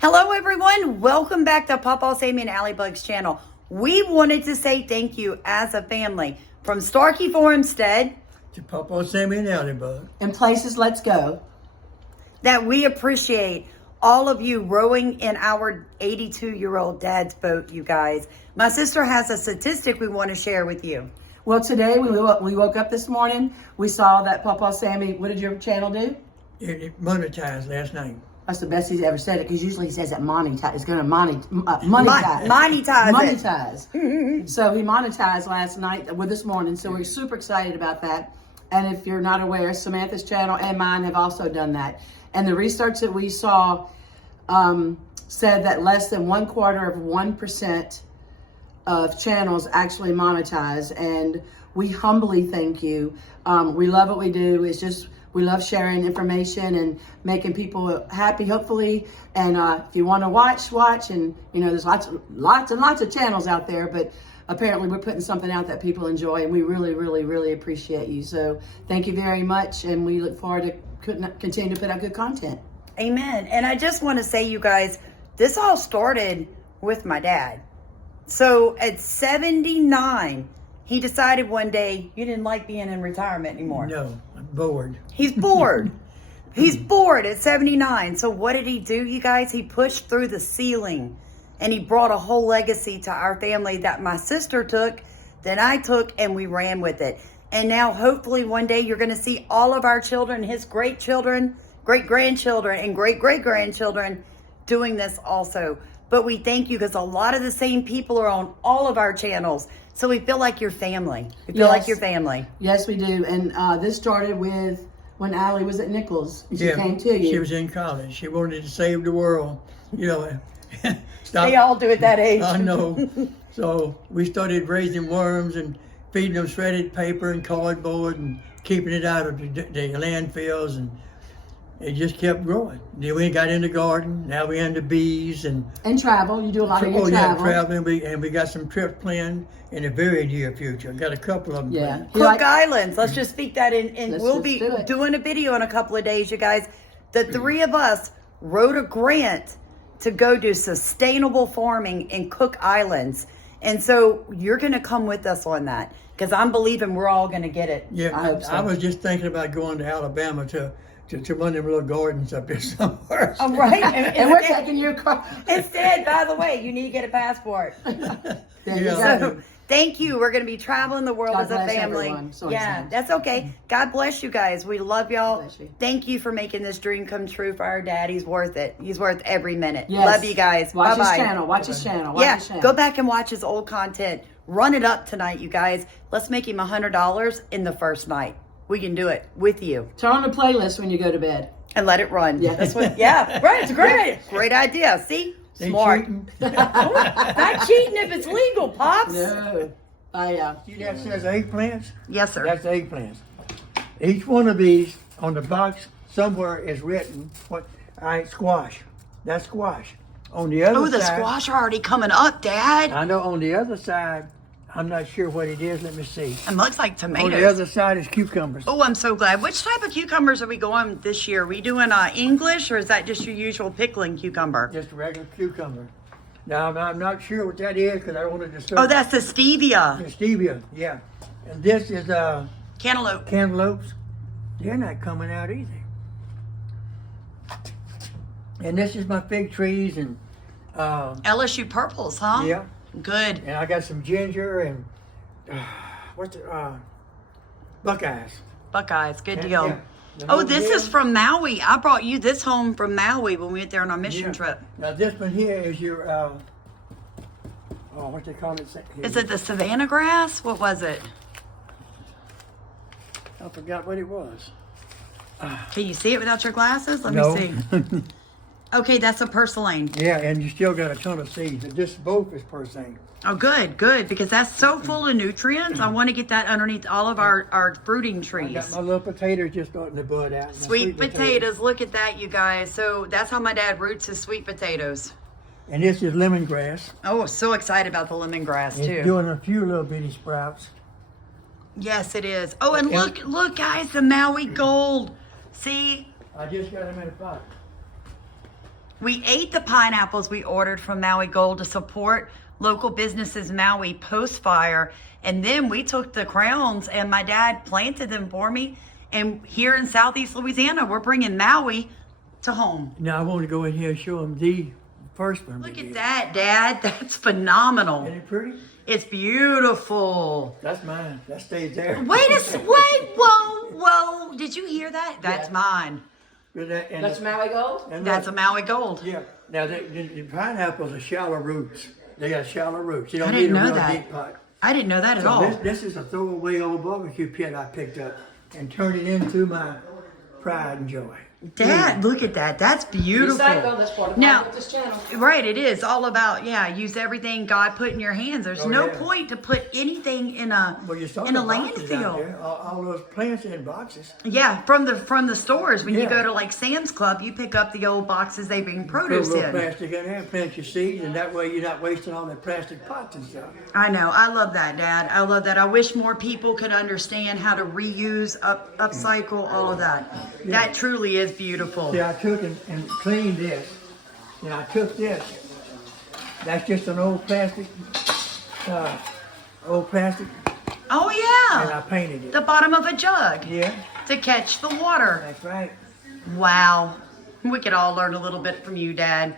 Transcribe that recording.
Hello everyone, welcome back to Pawpaw, Sammy, and Allie Bug's channel. We wanted to say thank you as a family from Starkey Farmstead to Pawpaw, Sammy, and Allie Bug. And places, let's go. That we appreciate all of you rowing in our 82-year-old dad's boat, you guys. My sister has a statistic we want to share with you. Well, today we woke up this morning, we saw that Pawpaw Sammy, what did your channel do? It monetized last night. That's the best he's ever said it, because usually he says that monetize. It's going to monetize. Monetize. So he monetized last night, this morning, so we're super excited about that. And if you're not aware, Samantha's channel and mine have also done that. And the research that we saw said that less than 1/4% of channels actually monetize. And we humbly thank you. We love what we do. It's just, we love sharing information and making people happy, hopefully. And if you want to watch. And you know, there's lots and lots of channels out there, but apparently we're putting something out that people enjoy, and we really appreciate you. So thank you very much, and we look forward to continue to put out good content. Amen. And I just want to say, you guys, this all started with my dad. So at 79, he decided one day he didn't like being in retirement anymore. No, I'm bored. He's bored. He's bored at 79. So what did he do, you guys? He pushed through the ceiling, and he brought a whole legacy to our family that my sister took, that I took, and we ran with it. And now hopefully one day you're going to see all of our children, his great-children, great-grandchildren, and great-great-grandchildren doing this also. But we thank you, because a lot of the same people are on all of our channels. So we feel like your family. We feel like your family. Yes, we do. And this started with when Allie was at Nichols. She came to you. She was in college. She wanted to save the world. You know, They all do at that age. I know. So we started raising worms and feeding them shredded paper and cardboard and keeping it out of the landfills, and it just kept growing. Then we got into garden. Now we're into bees and travel. You do a lot of your travel. Traveling. And we got some trips planned in the very near future. Got a couple of them planned. Cook Islands. Let's just speak that in. We'll be doing a video in a couple of days, you guys. The three of us wrote a grant to go do sustainable farming in Cook Islands. And so you're going to come with us on that, because I'm believing we're all going to get it. Yeah, I hope so. I was just thinking about going to Alabama to one of them little gardens up there somewhere. All right. And we're taking your car. Instead, by the way, you need to get a passport. So, thank you. We're going to be traveling the world as a family. That's okay. God bless you guys. We love y'all. Thank you for making this dream come true for our dad. He's worth it. He's worth every minute. Yes. Love you guys. Watch Bye-bye. his channel. Watch his channel. Go back and watch his old content. Run it up tonight, you guys. Let's make him $100 in the first night. We can do it with you. Turn on the playlist when you go to bed. And let it run. Yeah. That's what. Yeah, right. It's great. Great idea. See? Smart. Not cheating if it's legal, Pops. No. See that says eggplants? Yes, sir. That's eggplants. Each one of these on the box somewhere is written what? All right, squash. That's squash. On the other side. The squash are already coming up, Dad. I know on the other side, I'm not sure what it is. Let me see. It looks like tomatoes. On the other side is cucumbers. Oh, I'm so glad. Which type of cucumbers are we going this year? Are we doing English, or is that just your usual pickling cucumber? Just a regular cucumber. Now, I'm not sure what that is, because I don't want to disturb. Oh, that's the stevia. The stevia, yeah. And this is Cantaloupe. Cantaloupes. They're not coming out either. And this is my fig trees and LSU purples, huh? yeah. Good. And I got some ginger and Buckeyes. Buckeyes, good deal. Yeah. Oh, this is from Maui. I brought you this home from Maui when we went there on our mission trip. Now this one here is your what they call it? Is it the Savannah grass? What was it? I forgot what it was. Can you see it without your glasses? Let No. me see. Okay, that's a purslane. Yeah, and you still got a ton of seeds. This both is purslane. Oh, good, because that's so full of nutrients. I want to get that underneath all of our fruiting trees. I got my little potatoes just starting to bud out. Sweet potatoes. Look at that, you guys. So that's how my dad roots his sweet potatoes. And this is lemongrass. Oh, so excited about the lemongrass too. It's doing a few little bitty sprouts. Yes, it is. Oh, and look, guys, the Maui gold. See? I just got them in a pot. We ate the pineapples we ordered from Maui Gold to support local businesses Maui post-fire. And then we took the crowns and my dad planted them for me. And here in Southeast Louisiana, we're bringing Maui to home. Now I want to go in here and show them the first one. Look at that, Dad. That's phenomenal. Isn't it pretty? It's beautiful. That's mine. That stays there. Whoa. Did you hear that? That's mine. That's Maui Gold? That's a Maui Gold. Yeah. Now, the pineapples are shallow roots. They got shallow roots. You don't I need didn't a know real that. deep pot. I didn't know that at So all. this is a throwaway old barbecue pit I picked up and turned it into my pride and joy. Dad, look at that. That's beautiful. Recycle, that's part of Now, this channel. right, it is all about, use everything God put in your hands. There's no yeah. point to put anything in a Well, you saw in a the boxes out landfill. there, all those plants in boxes. Yeah, from the stores. When you Yeah. go to like Sam's Club, you pick up the old boxes they bring Put a produce little in. plastic in there, plant your seeds, and that way you're not wasting all that plastic pots and stuff. I know. I love that, Dad. I love that. I wish more people could understand how to reuse, upcycle, all of that. That truly is beautiful. See, I took and cleaned this. And I took this. That's just an old plastic, and Oh, I yeah. painted it. The bottom of a jug Yeah, to catch the water. that's right. Wow. We could all learn a little bit from you, Dad.